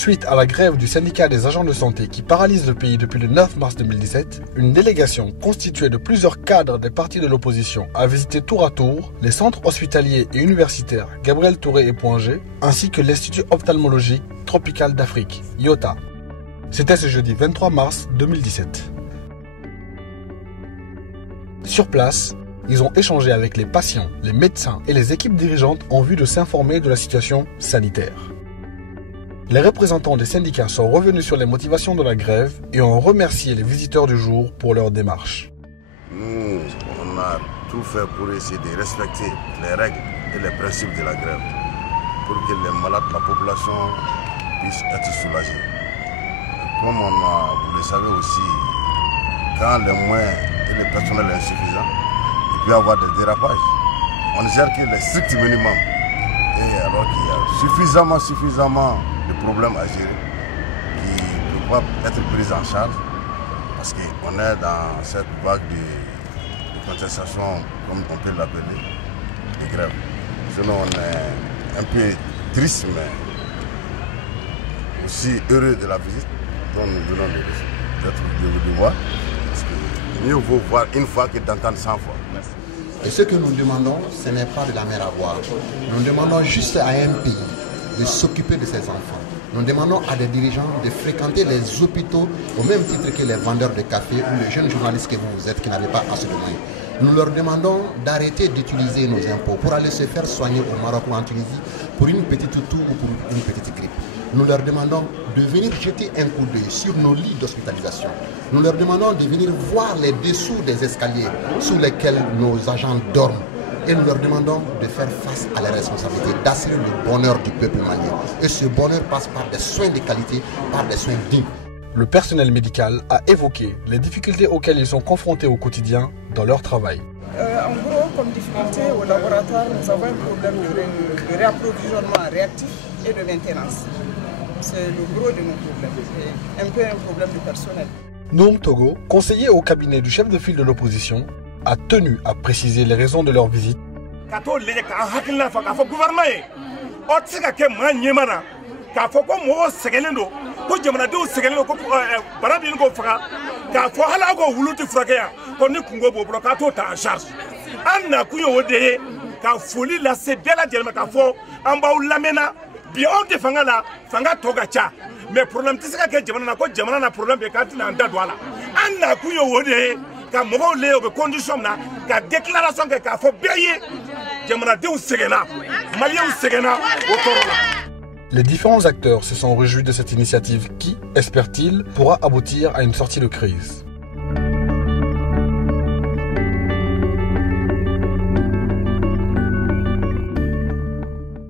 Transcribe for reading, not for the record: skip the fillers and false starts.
Suite à la grève du syndicat des agents de santé qui paralyse le pays depuis le 9 mars 2017, une délégation constituée de plusieurs cadres des partis de l'opposition a visité tour à tour les centres hospitaliers et universitaires Gabriel Touré et Point-G, ainsi que l'Institut ophtalmologique tropical d'Afrique, IOTA. C'était ce jeudi 23 mars 2017. Sur place, ils ont échangé avec les patients, les médecins et les équipes dirigeantes en vue de s'informer de la situation sanitaire. Les représentants des syndicats sont revenus sur les motivations de la grève et ont remercié les visiteurs du jour pour leur démarche. Nous, on a tout fait pour essayer de respecter les règles et les principes de la grève pour que les malades, la population puisse être soulagée. Comme vous le savez aussi, quand les moyens et le personnel est insuffisant, il peut y avoir des dérapages. On ne gère que le strict minimum. Et alors qu'il y a suffisamment de problèmes à gérer qui ne peuvent pas être pris en charge parce qu'on est dans cette vague de contestation, comme on peut l'appeler, de grève. Sinon, on est un peu triste, mais aussi heureux de la visite dont nous venons de voir. Parce que mieux vaut voir une fois que d'entendre 100 fois. Merci. Et ce que nous demandons, ce n'est pas de la mer à boire. Nous demandons juste à un pays de s'occuper de ses enfants. Nous demandons à des dirigeants de fréquenter les hôpitaux au même titre que les vendeurs de café ou les jeunes journalistes que vous êtes qui n'avez pas assez de moyens. Nous leur demandons d'arrêter d'utiliser nos impôts pour aller se faire soigner au Maroc ou en Tunisie pour une petite toux ou pour une petite grippe. Nous leur demandons de venir jeter un coup d'œil sur nos lits d'hospitalisation. Nous leur demandons de venir voir les dessous des escaliers sous lesquels nos agents dorment. Et nous leur demandons de faire face à la responsabilité, d'assurer le bonheur du peuple malien. Et ce bonheur passe par des soins de qualité, par des soins dignes. Le personnel médical a évoqué les difficultés auxquelles ils sont confrontés au quotidien dans leur travail. En gros, comme difficulté au laboratoire, nous avons un problème de réapprovisionnement réactif et de maintenance. C'est le gros de nos problèmes, c'est un peu un problème de personnel. Noum Togo, conseiller au cabinet du chef de file de l'opposition, a tenu à préciser les raisons de leur visite. Bi on te fanga la fanga toga cha mais problème tisaka ke jamana ko jamana na problème be kantina anda douala anna kuyo wode ka mogo le o condition na ka déclaration ke ka fo beye jamana de segena malien segena otorola. Les différents acteurs se sont réjouis de cette initiative qui, espèrent-ils, pourra aboutir à une sortie de crise.